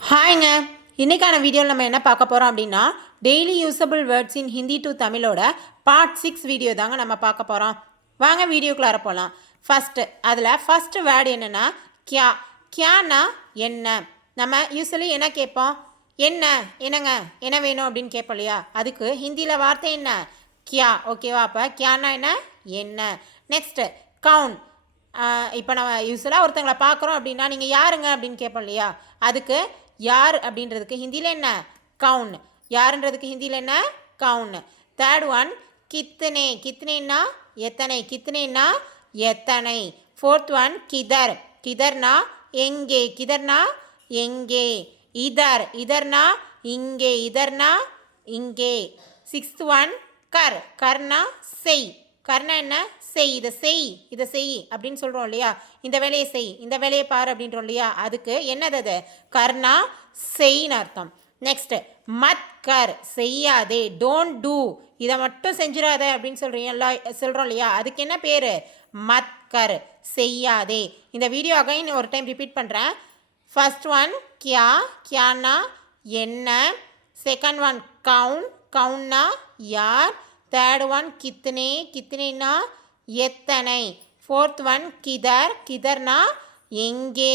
ஹாய்ங்க. இன்றைக்கான வீடியோவில் நம்ம என்ன பார்க்க போகிறோம் அப்படின்னா daily usable words in Hindi to தமிழோட பார்ட் 6 வீடியோ தாங்க நம்ம பார்க்க போகிறோம். வாங்க வீடியோக்குள்ளார போகலாம். ஃபஸ்ட்டு வேர்டு என்னென்னா கியா. கியானா என்ன. நம்ம யூஸ்வலி என்ன கேட்போம், என்னங்க என்ன வேணும் அப்படின்னு கேட்போம் இல்லையா. அதுக்கு ஹிந்தியில் வார்த்தை என்ன, கியா. ஓகேவா. அப்போ கியானா என்ன. Next gown. இப்போ நம்ம யூஸ்வலாக ஒருத்தங்களை பார்க்குறோம் அப்படின்னா நீங்கள் யாருங்க அப்படின்னு கேட்போம் இல்லையா. அதுக்கு யார் அப்படின்றதுக்கு ஹிந்தியில் என்ன, கவுன். யாருன்றதுக்கு ஹிந்தியில் என்ன, கவுன். தேர்ட் ஒன் கித்தனே. கித்தனேன்னா எத்தனை. கித்தனேன்னா எத்தனை. Fourth one கிதர். கிதர்னா எங்கே. கிதர்னா எங்கே. இதர். இதர்னா இங்கே. இதர்னா இங்கே. சிக்ஸ்த் ஒன் கர். கர்னா செய். கர்னா என்ன, செய். இதை செய் அப்படின்னு சொல்கிறோம் இல்லையா. இந்த வேலையை செய், இந்த வேலையை பாரு அப்படின்றோம் இல்லையா. அதுக்கு என்னது அது, கர்னா செய்ன்னு அர்த்தம். நெக்ஸ்ட் மத் கர், செய்யாதே. டோன்ட் டூ, இதை மட்டும் செஞ்சிடாத அப்படின்னு சொல்கிறோம் இல்லையா. அதுக்கு என்ன பேர், மத் கர், செய்யாதே. இந்த வீடியோ அகைன் ஒரு டைம் ரிப்பீட் பண்ணுறேன். ஃபர்ஸ்ட் ஒன் கியா. கியானா என்ன. Second one gown. கவுன்னா யார். Third one கித்தனே. கித்தனேனா எத்தனை. Fourth one கிதர். கிதர்னா எங்கே.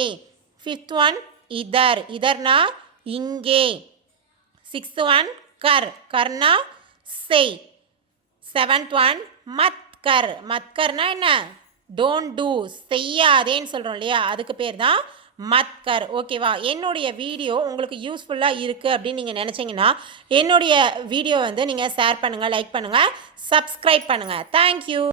ஃபிஃப்த் ஒன் இதர். இதர்னா இங்கே. சிக்ஸ்த் ஒன் கர். கர்னா செய். Seventh one மத்கர். மத்கர்னா என்ன, டோன்ட் டூ, செய்யாதேன்னு சொல்கிறோம் இல்லையா. அதுக்கு பேர் தான் மத்கர். ஓகேவா. என்னுடைய வீடியோ உங்களுக்கு யூஸ்ஃபுல்லாக இருக்குது அப்படின்னு நீங்கள் நினச்சிங்கன்னா என்னுடைய வீடியோ நீங்கள் ஷேர் பண்ணுங்கள், லைக் பண்ணுங்கள், சப்ஸ்கிரைப் பண்ணுங்கள். தேங்க்யூ.